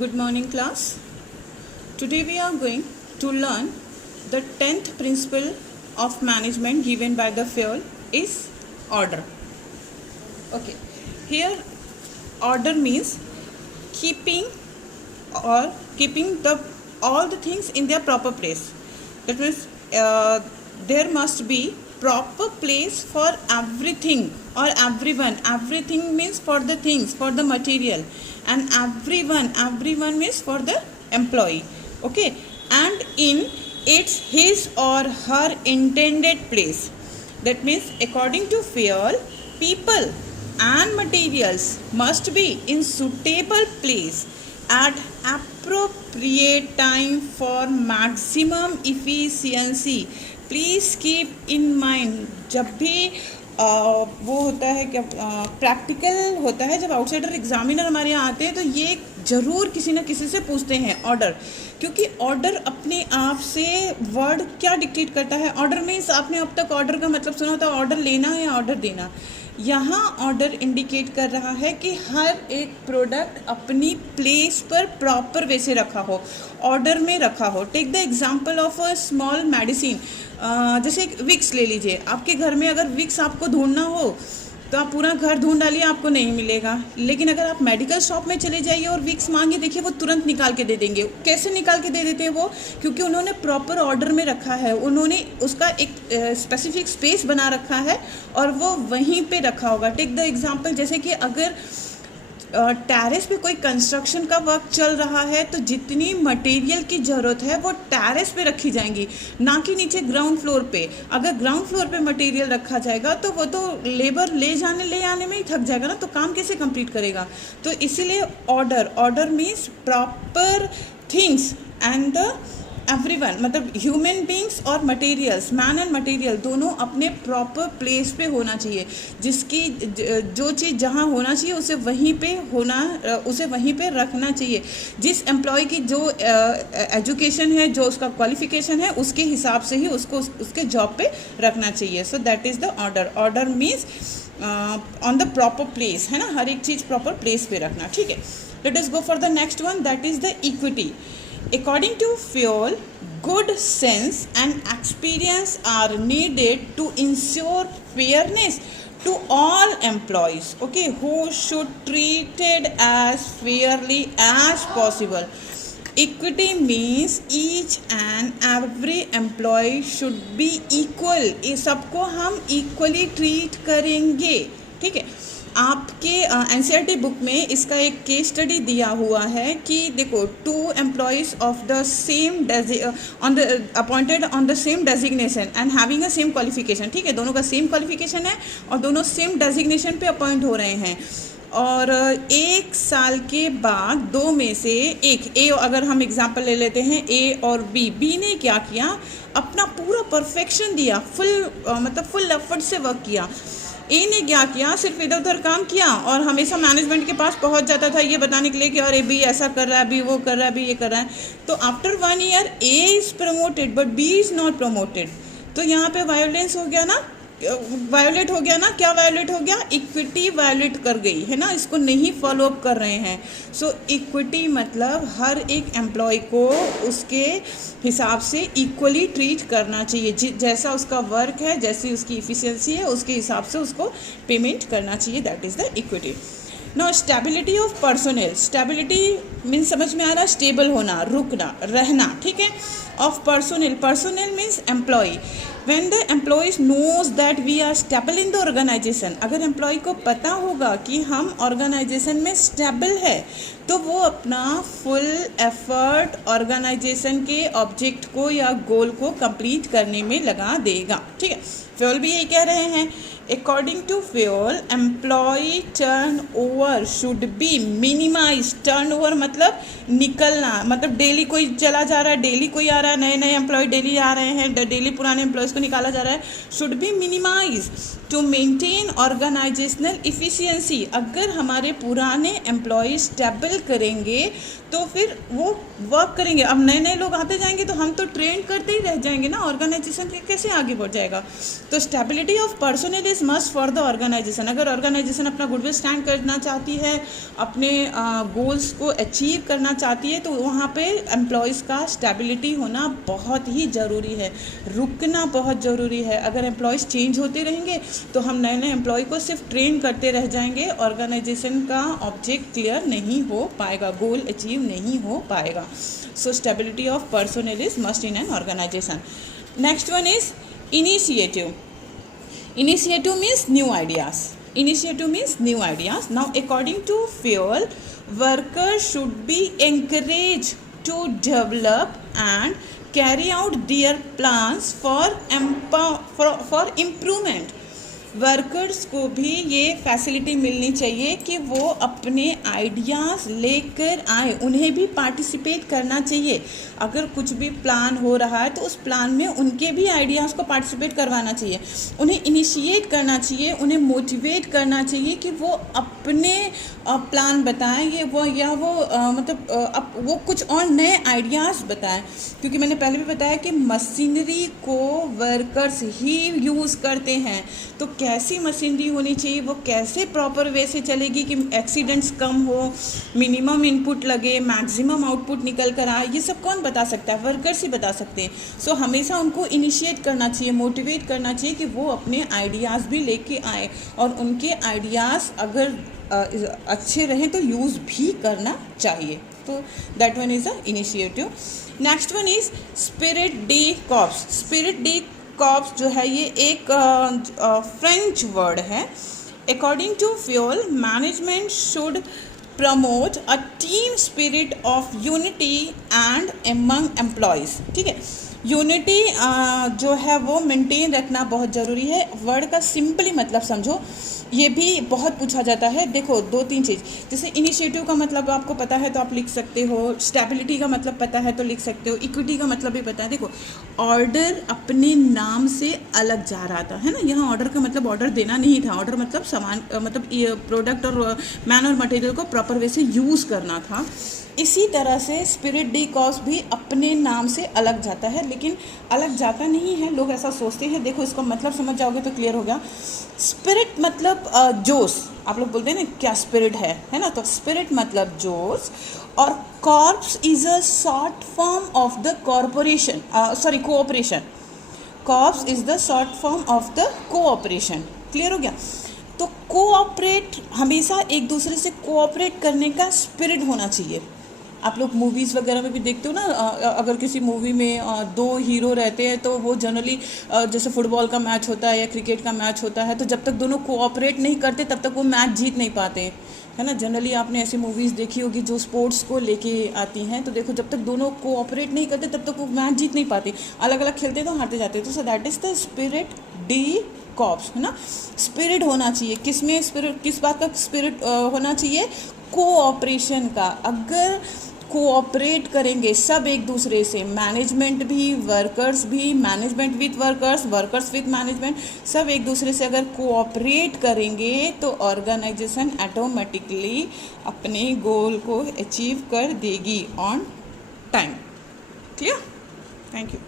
Good morning, class. Today we are going to learn the 10th principle of management given by the fuel is order. Okay, here order means keeping the all the things in their proper place. That means there must be proper place for everything or everyone. Everything means for the things, for the material, and everyone means for the employee. Okay, and in its his or her intended place. That means according to fuel, people and materials must be in suitable place at appropriate time for maximum efficiency. Please keep in mind, जब भी वो होता है क्या practical होता है, जब outsider examiner हमारे यहाँ आते हैं तो ये ज़रूर किसी न किसी से पूछते हैं ऑर्डर, क्योंकि ऑर्डर अपने आप से वर्ड क्या डिक्टेट करता है. ऑर्डर मीन्स आपने अब तक ऑर्डर का मतलब सुना होता है, ऑर्डर लेना या ऑर्डर देना. यहाँ ऑर्डर इंडिकेट कर रहा है कि हर एक प्रोडक्ट अपनी प्लेस पर प्रॉपर वे से रखा हो, ऑर्डर में रखा हो. Take the example of a small medicine. जैसे एक विक्स ले लीजिए. आपके घर में अगर विक्स आपको ढूंढना हो तो आप पूरा घर ढूंढ डालिए, आपको नहीं मिलेगा. लेकिन अगर आप मेडिकल शॉप में चले जाइए और विक्स मांगिए, देखिए वो तुरंत निकाल के दे देंगे. कैसे निकाल के दे देते हैं वो? क्योंकि उन्होंने प्रॉपर ऑर्डर में रखा है, उन्होंने उसका एक स्पेसिफिक स्पेस बना रखा है और वो वहीं पे रखा होगा. टेक द एग्जांपल, जैसे कि अगर टेरेस पे कोई कंस्ट्रक्शन का वर्क चल रहा है तो जितनी मटेरियल की ज़रूरत है वो टेरेस पे रखी जाएंगी, ना कि नीचे ग्राउंड फ्लोर पे. अगर ग्राउंड फ्लोर पे मटेरियल रखा जाएगा तो वो तो लेबर ले आने में ही थक जाएगा ना, तो काम कैसे कंप्लीट करेगा. तो इसीलिए order means proper things and the everyone, मतलब ह्यूमन बींग्स और मटेरियल्स, मैन एंड मटेरियल दोनों अपने प्रॉपर प्लेस पे होना चाहिए. जिसकी जो चीज़ जहाँ होना चाहिए उसे वहीं पे रखना चाहिए. जिस एम्प्लॉय की जो एजुकेशन है, जो उसका क्वालिफिकेशन है, उसके हिसाब से ही उसको उसके जॉब पे रखना चाहिए. So that is the order. Order means on the proper place, है ना, हर एक चीज़ प्रॉपर प्लेस पे रखना. ठीक है, let us go for the next one, that is the equity. According to fuel, good sense and experience are needed to ensure fairness to all employees, okay, who should treated as fairly as possible. Equity means each and every employee should be equal. ये सबको हम equally treat करेंगे. ठीक है, आपके NCERT book में इसका एक केस स्टडी दिया हुआ है कि देखो, 2 employees of the same appointed on the same designation and having a same qualification. ठीक है, दोनों का सेम क्वालिफिकेशन है और दोनों सेम डेजिग्नेशन पे अपॉइंट हो रहे हैं. और 1 साल के बाद 2 में से एक, ए अगर हम एग्जांपल ले लेते हैं, ए और बी ने क्या किया, अपना पूरा परफेक्शन दिया, फुल एफर्ट से वर्क किया. ए ने क्या किया, सिर्फ इधर उधर काम किया और हमेशा मैनेजमेंट के पास पहुंच जाता था ये बताने के लिए कि अरे बी ऐसा कर रहा है, बी वो कर रहा है, बी ये कर रहा है. तो after 1 year A is promoted but B is not promoted. तो यहाँ पे वायोलेट हो गया ना. क्या वायोलेट हो गया? इक्विटी वायोलेट कर गई है ना, इसको नहीं फॉलो अप कर रहे हैं. सो इक्विटी मतलब हर एक एम्प्लॉय को उसके हिसाब से इक्वली ट्रीट करना चाहिए. जैसा उसका वर्क है, जैसी उसकी इफिशियंसी है, उसके हिसाब से उसको पेमेंट करना चाहिए. That is the equity. No, stability of personnel. Stability means समझ में आ रहा, स्टेबल होना, रुकना, रहना. ठीक है, of personnel means employ. When the employees knows that we are stable in the organization, अगर एम्प्लॉय को पता होगा कि हम ऑर्गेनाइजेशन में स्टेबल है तो वो अपना फुल एफर्ट ऑर्गेनाइजेशन के ऑब्जेक्ट को या गोल को कंप्लीट करने में लगा देगा. ठीक है, फ्यूल भी यही कह रहे हैं. According to Fayol, employ turnover should be minimise. Turnover मतलब निकलना, मतलब डेली कोई चला जा रहा है, डेली कोई आ रहा है, नए एम्प्लॉय डेली आ रहे हैं, डेली पुराने एम्प्लॉयज़ को निकाला जा रहा है. Should be minimise. To maintain organisational efficiency. अगर हमारे पुराने एम्प्लॉय स्टेबल करेंगे तो फिर वो वर्क करेंगे। अब नए नए लोग आते जाएंगे तो हम तो ट्रेन करते ही रह जाएंगे ना, ऑर्गेनाइजेशन कैसे आगे बढ़ जाएगा। तो stability of personnel is must for the organisation. अगर ऑर्गेनाइजेशन अपना गुडविल स्टैंड करना चाहती है, अपने गोल्स को अचीव करना चाहती है, तो वहाँ पे एम्प्लॉयज़ का स्टेबिलिटी होना बहुत ही ज़रूरी है, रुकना बहुत ज़रूरी है। अगर एम्प्लॉयज़ चेंज होते रहेंगे तो हम नए नए एम्प्लॉय को सिर्फ ट्रेन करते रह जाएंगे, ऑर्गेनाइजेशन का ऑब्जेक्ट क्लियर नहीं हो पाएगा, गोल अचीव नहीं हो पाएगा। So stability of personnel is must in an organisation. Next one is initiative. Initiative means new ideas. Initiative means new ideas. Now, according to Fayol, workers should be encouraged to develop and carry out their plans for improvement. Workers को भी ये facility मिलनी चाहिए कि वो अपने ideas लेकर आए, उन्हें भी पार्टिसिपेट करना चाहिए। अगर कुछ भी प्लान हो रहा है तो उस प्लान में उनके भी आइडियाज़ को पार्टिसिपेट करवाना चाहिए, उन्हें इनिशिएट करना चाहिए, उन्हें मोटिवेट करना चाहिए कि वो अपने प्लान बताएं, ये वो या वो अब वो कुछ और नए आइडियाज़ बताएं। क्योंकि मैंने पहले भी बताया कि मशीनरी को वर्कर्स ही यूज़ करते हैं, तो कैसी मशीनरी होनी चाहिए, वो कैसे प्रॉपर वे से चलेगी कि एक्सीडेंट्स कम हो, मिनिमम इनपुट लगे, मैक्सिमम आउटपुट निकल कर आए, ये सब कौन बता सकता है, वर्कर्स ही बता सकते हैं। सो हमेशा उनको इनिशिएट करना चाहिए, मोटिवेट करना चाहिए कि वो अपने आइडियाज़ भी लेके आए, और उनके आइडियाज़ अगर अच्छे रहें तो यूज़ भी करना चाहिए। तो that one is a initiative. Next one is esprit de corps. Esprit de corps जो है ये एक फ्रेंच वर्ड है। According to Fayol, management should promote a team spirit of unity and among employees. ठीक है, यूनिटी जो है वो मेंटेन रखना बहुत ज़रूरी है। वर्ड का सिंपली मतलब समझो, ये भी बहुत पूछा जाता है। देखो, दो तीन चीज़, जैसे इनिशिएटिव का मतलब आपको पता है तो आप लिख सकते हो, स्टेबिलिटी का मतलब पता है तो लिख सकते हो, इक्विटी का मतलब भी पता है। देखो, ऑर्डर अपने नाम से अलग जा रहा था, है ना। यहाँ ऑर्डर का मतलब ऑर्डर देना नहीं था, ऑर्डर मतलब सामान मतलब प्रोडक्ट और मैन और मटेरियल को प्रॉपर वे से यूज़ करना था। इसी तरह से स्पिरिट डे कॉर्प्स भी अपने नाम से अलग जाता है, लेकिन अलग जाता नहीं है, लोग ऐसा सोचते हैं। देखो, इसका मतलब समझ जाओगे तो क्लियर हो गया। स्पिरिट मतलब जोश, आप लोग बोलते हैं ना क्या स्पिरिट है ना, तो स्पिरिट मतलब जोश, और corps is a short form of the corporation, cooperation. Corps is the short form of the cooperation. Clear हो गया। तो कोऑपरेट, हमेशा एक दूसरे से कोऑपरेट करने का स्पिरिट होना चाहिए। आप लोग मूवीज़ वगैरह में भी देखते हो ना, अगर किसी मूवी में दो हीरो रहते हैं तो वो जनरली जैसे फुटबॉल का मैच होता है या क्रिकेट का मैच होता है, तो जब तक दोनों कोऑपरेट नहीं करते तब तक वो मैच जीत नहीं पाते, है ना। जनरली आपने ऐसी मूवीज़ देखी होगी जो स्पोर्ट्स को लेके आती हैं, तो देखो जब तक दोनों कोऑपरेट नहीं करते तब तक वो मैच जीत नहीं पाते, अलग अलग खेलते तो हारते जाते। तो so that is the spirit D corps, है ना। स्पिरिट होना चाहिए, किस में स्पिरिट, किस बात का स्पिरिट होना चाहिए, कोऑपरेशन का। अगर कोऑपरेट करेंगे सब एक दूसरे से, मैनेजमेंट भी, वर्कर्स भी, management with workers, workers with management, सब एक दूसरे से अगर कोऑपरेट करेंगे तो ऑर्गेनाइजेशन ऑटोमेटिकली अपने गोल को अचीव कर देगी on time. Clear? Thank you.